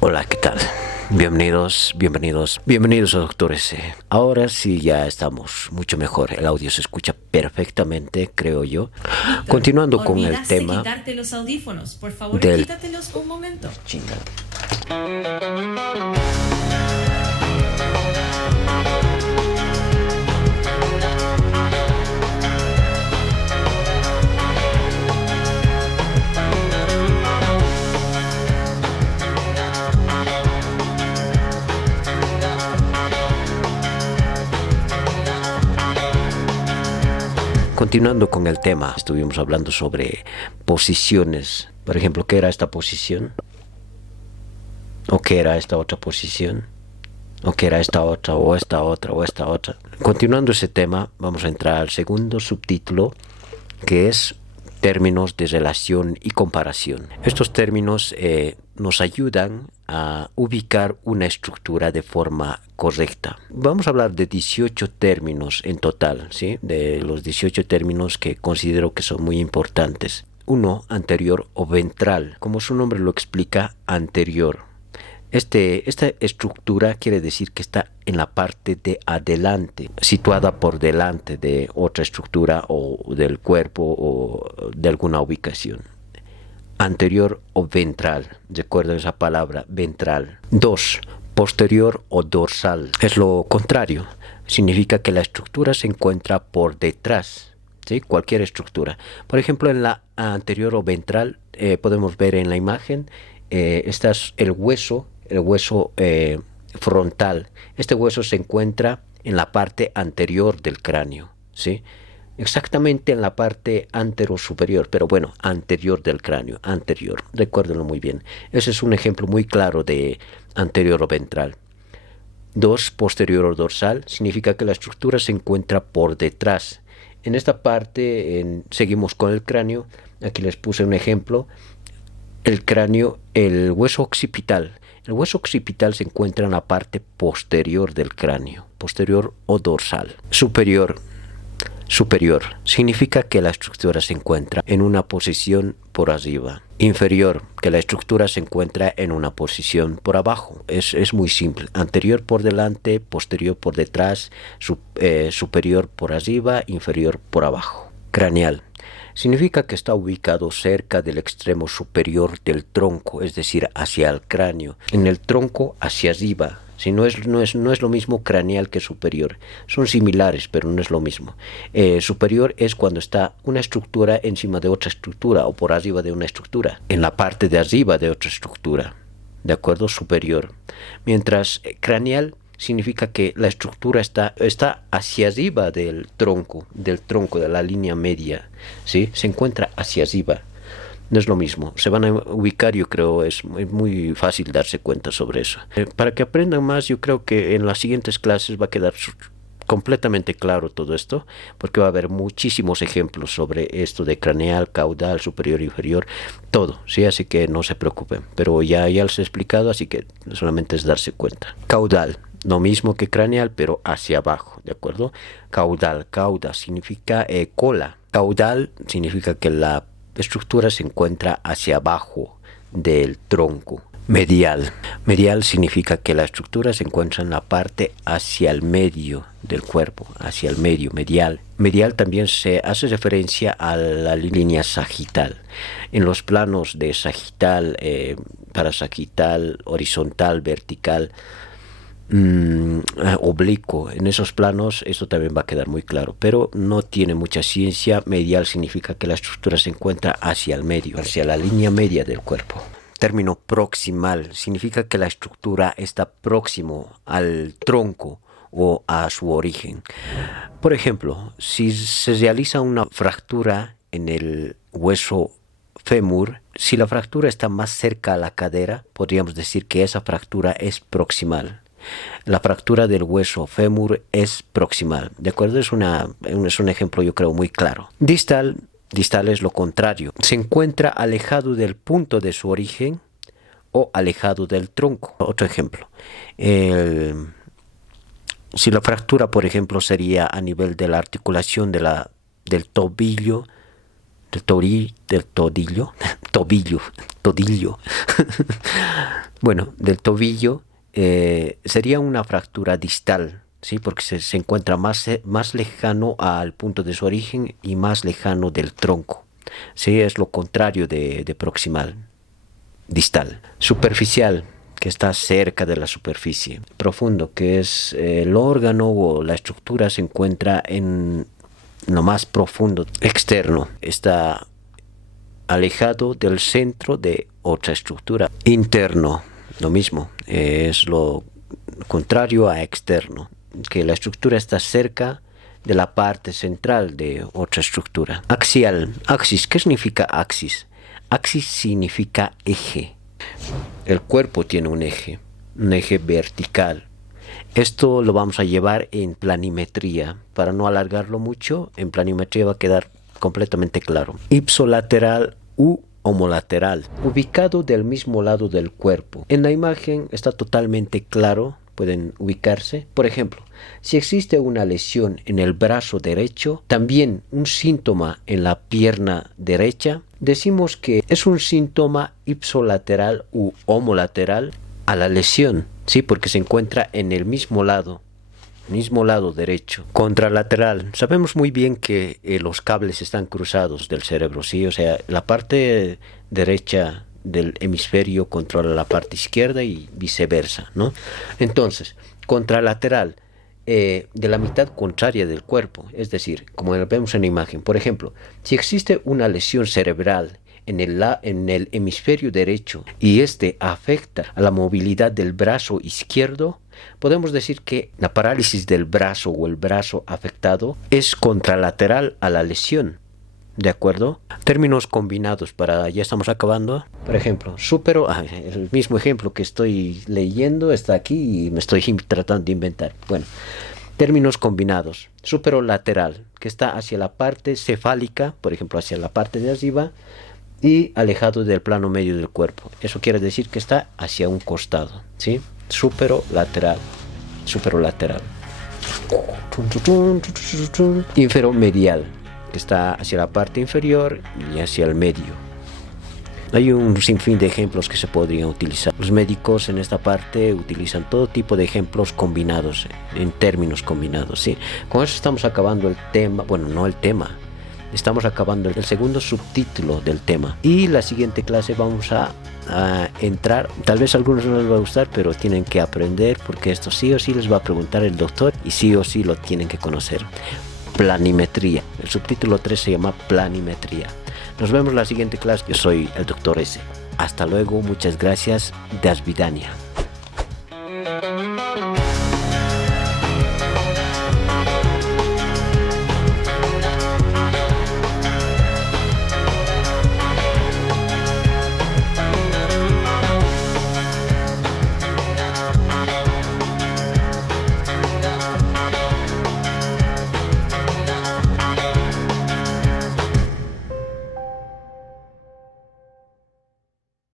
Hola, ¿qué tal? Bienvenidos a Doctores C. Ahora sí ya estamos mucho mejor. El audio se escucha perfectamente, creo yo. Víctor, Continuando con el olvidaste tema quitarte los audífonos. Por favor, del... quítatelos un momento. Chinga. Continuando con el tema, estuvimos hablando sobre posiciones. Por ejemplo, ¿qué era esta posición? ¿O qué era esta otra posición? ¿O qué era esta otra? ¿O esta otra? ¿O esta otra? Continuando ese tema, vamos a entrar al segundo subtítulo, que es términos de relación y comparación. Estos términos nos ayudan a ubicar una estructura de forma correcta. Vamos a hablar de 18 términos en total, ¿sí? De los 18 términos que considero que son muy importantes. Uno, anterior o ventral. Como su nombre lo explica, anterior. Esta estructura quiere decir que está en la parte de adelante, situada por delante de otra estructura o del cuerpo o de alguna ubicación. Anterior o ventral, recuerden esa palabra, ventral. 2. Posterior o dorsal. Es lo contrario, significa que la estructura se encuentra por detrás, ¿sí? Cualquier estructura. Por ejemplo, en la anterior o ventral, podemos ver en la imagen, está el hueso frontal. Este hueso se encuentra en la parte anterior del cráneo, ¿sí? Exactamente en la parte anterosuperior, pero bueno, anterior del cráneo, anterior, recuérdenlo muy bien. Ese es un ejemplo muy claro de anterior o ventral. 2. Posterior o dorsal, significa que la estructura se encuentra por detrás. En esta parte seguimos con el cráneo, aquí les puse un ejemplo. El cráneo, el hueso occipital. El hueso occipital se encuentra en la parte posterior del cráneo, posterior o dorsal. Superior significa que la estructura se encuentra en una posición por arriba. Inferior, que la estructura se encuentra en una posición por abajo. Es muy simple. Anterior por delante, posterior por detrás, superior por arriba, inferior por abajo. Craneal. Significa que está ubicado cerca del extremo superior del tronco, es decir, hacia el cráneo. En el tronco hacia arriba. Si no es lo mismo craneal que superior. Son similares, pero no es lo mismo. Superior es cuando está una estructura encima de otra estructura o por arriba de una estructura. En la parte de arriba de otra estructura. ¿De acuerdo? Superior. Mientras craneal significa que la estructura está hacia arriba del tronco, de la línea media, ¿sí? Se encuentra hacia arriba. No es lo mismo. Se van a ubicar, yo creo, es muy fácil darse cuenta sobre eso. Para que aprendan más, yo creo que en las siguientes clases va a quedar completamente claro todo esto, porque va a haber muchísimos ejemplos sobre esto de craneal, caudal, superior, inferior, todo, ¿sí? Así que no se preocupen. Pero ya les he explicado, así que solamente es darse cuenta. Caudal. Lo mismo que craneal, pero hacia abajo, ¿de acuerdo? Caudal, cauda significa cola. Caudal significa que la estructura se encuentra hacia abajo del tronco. Medial. Medial significa que la estructura se encuentra en la parte hacia el medio del cuerpo, hacia el medio, medial. Medial también se hace referencia a la línea sagital. En los planos de sagital, parasagital, horizontal, vertical, oblicuo, en esos planos esto también va a quedar muy claro, pero no tiene mucha ciencia. Medial significa que la estructura se encuentra hacia el medio, hacia la línea media del cuerpo. Término proximal significa que la estructura está próximo al tronco o a su origen. Por ejemplo, si se realiza una fractura en el hueso fémur, si la fractura está más cerca a la cadera, podríamos decir que esa fractura es proximal. La fractura del hueso fémur es proximal, ¿de acuerdo? Es un ejemplo, yo creo, muy claro. Distal es lo contrario. Se encuentra alejado del punto de su origen o alejado del tronco. Otro ejemplo. Si la fractura, por ejemplo, sería a nivel de la articulación del tobillo, todillo, Bueno, del tobillo sería una fractura distal, ¿sí? Porque se encuentra más lejano al punto de su origen y más lejano del tronco. Sí, es lo contrario de proximal, distal. Superficial, que está cerca de la superficie. Profundo, que es el órgano o la estructura se encuentra en lo más profundo. Externo, está alejado del centro de otra estructura. Interno, lo mismo, es lo contrario a externo, que la estructura está cerca de la parte central de otra estructura. Axial, axis, ¿qué significa axis? Axis significa eje. El cuerpo tiene un eje vertical. Esto lo vamos a llevar en planimetría. Para no alargarlo mucho, en planimetría va a quedar completamente claro. Ipsolateral u homolateral, ubicado del mismo lado del cuerpo. En la imagen está totalmente claro, pueden ubicarse. Por ejemplo, si existe una lesión en el brazo derecho, también un síntoma en la pierna derecha, decimos que es un síntoma ipsolateral u homolateral a la lesión, ¿sí? Porque se encuentra en el mismo lado derecho. Contralateral, sabemos muy bien que los cables están cruzados del cerebro, ¿sí? O sea, la parte derecha del hemisferio controla la parte izquierda y viceversa, ¿no? Entonces, contralateral, de la mitad contraria del cuerpo, es decir, como vemos en la imagen, por ejemplo, si existe una lesión cerebral en el hemisferio derecho y este afecta a la movilidad del brazo izquierdo, podemos decir que la parálisis del brazo o el brazo afectado es contralateral a la lesión. ¿De acuerdo? Términos combinados ya estamos acabando. Por ejemplo, el mismo ejemplo que estoy leyendo está aquí y me estoy tratando de inventar. Bueno, términos combinados. Superolateral, que está hacia la parte cefálica, por ejemplo, hacia la parte de arriba y alejado del plano medio del cuerpo. Eso quiere decir que está hacia un costado, ¿sí? Superolateral. Inferomedial, que está hacia la parte inferior y hacia el medio. Hay un sinfín de ejemplos que se podrían utilizar. Los médicos en esta parte utilizan todo tipo de ejemplos combinados, en términos combinados, ¿sí? Con eso estamos acabando el tema, bueno, no el tema, estamos acabando el segundo subtítulo del tema. Y la siguiente clase vamos a entrar, tal vez a algunos no les va a gustar, pero tienen que aprender porque esto sí o sí les va a preguntar el doctor y sí o sí lo tienen que conocer. Planimetría. El subtítulo 3 se llama planimetría. Nos vemos en la siguiente clase. Yo soy el Dr. S. Hasta luego, muchas gracias. Das Vidania.